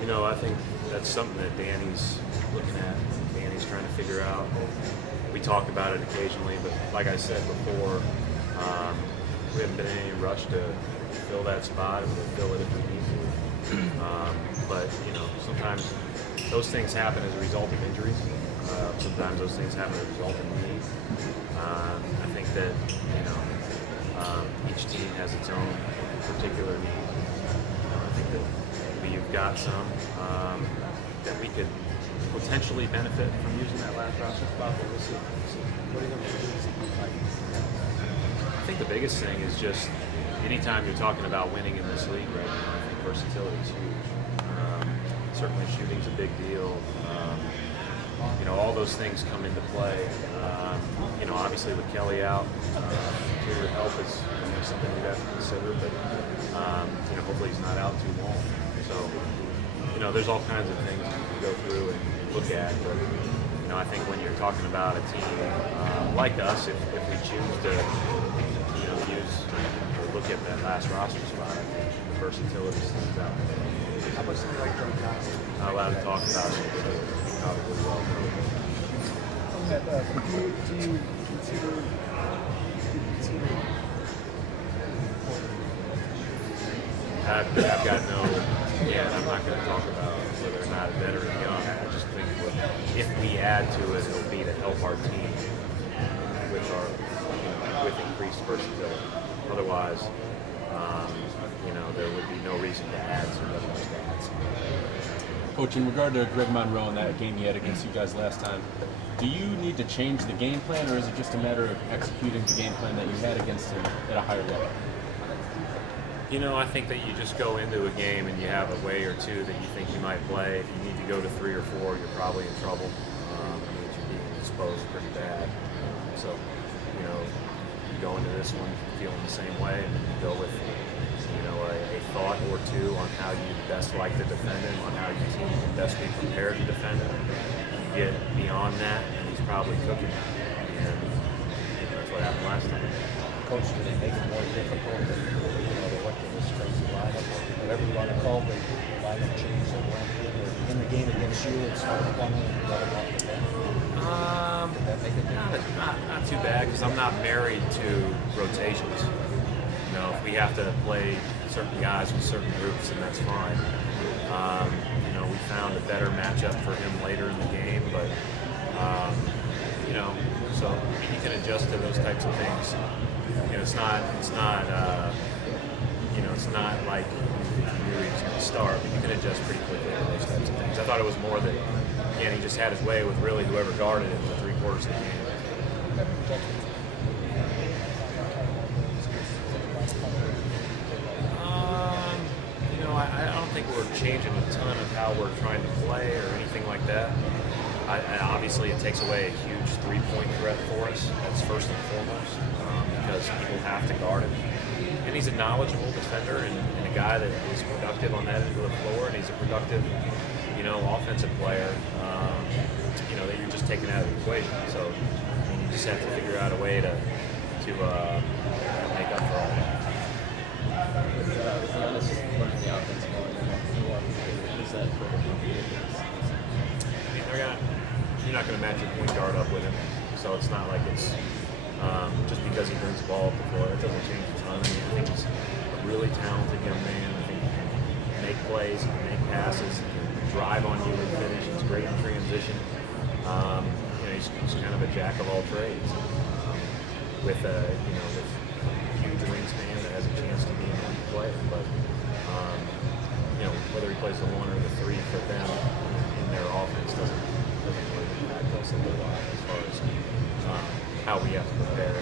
You know, I think that's something that Danny's looking at. Danny's trying to figure out. We talk about it occasionally, but like I said before, we haven't been in any rush to fill that spot, and we'll fill it if we need to. But you know, sometimes those things happen as a result of injuries. Sometimes those things happen as a result of need. I think that each team has its own particular needs. I think that we've got some that we could potentially benefit from using that last roster spot. But we'll see. What are you going to do? I think the biggest thing is just anytime you're talking about winning in this league right now, I think versatility is huge. Certainly shooting's a big deal. You know, all those things come into play. You know, obviously with Kelly out, interior help is something we'd have to consider, but you know, hopefully he's not out too long. So, you know, there's all kinds of things you can go through and look at, but you know, I think when you're talking about a team like us, if we choose to, you know, use or look at that last roster spot, the versatility stands out. How much do you like John Johnson? Not allowed to talk about it, so probably well. Do you consider I've got no, I'm not going to talk about whether or not a veteran young. I just think if we add to it, it'll be to help our team with increased versatility. Otherwise, you know, there would be no reason to add some other stats. Coach, in regard to Greg Monroe and that game he had against you guys last time, do you need to change the game plan, or is it just a matter of executing the game plan that you had against him at a higher level? You know, I think that you just go into a game and you have a way or two that you think you might play. If you need to go to 3 or 4, you're probably in trouble. You're being exposed pretty bad. So, you know, you go into this one feeling the same way, and you go with, you know, a thought or two on how you best like to defend him, on how your team can best be prepared to defend him. You get beyond that, and he's probably cooking. And that's what happened last time. Coach, did it make it more difficult than, you know, they went to this crazy lineup, or whatever you want to call the lineup change that went in the game against you and started plumbing and running off the bench? Did that make it difficult? Not too bad, because I'm not married to rotations. You know, if we have to play certain guys with certain groups, then that's fine. You know, we found a better matchup for him later in the game, but you know, so you can adjust to those types of things. You know, it's not you know, it's not like you knew he was going to start, but you can adjust pretty quickly to those types of things. I thought it was more that, again, he just had his way with really whoever guarded him for 3/4 of the game. You know, I don't think we're changing a ton of how we're trying to play or anything like that. Obviously, it takes away a huge three-point threat for us. That's first and foremost, because people have to guard him. And he's a knowledgeable defender and a guy that is productive on that end of the floor, and he's a productive, you know, offensive player, you know, that you're just taking out of the equation. So you just have to figure out a way to make up for all that. Learning the offense more than Milwaukee, is that for the I mean, you're not going to match your point guard up with him, so it's not like it's just because he brings the ball up the floor. It doesn't change a ton. I mean, I think he's a really talented young man. I think he can make plays, he can make passes, he can drive on you and finish. He's great in transition. You know, he's kind of a jack of all trades with a huge wingspan that has a chance to be an elite player. But you know, whether he plays the 1 or the 3 for them in their offense doesn't really impact us a whole lot as far as how we have to prepare.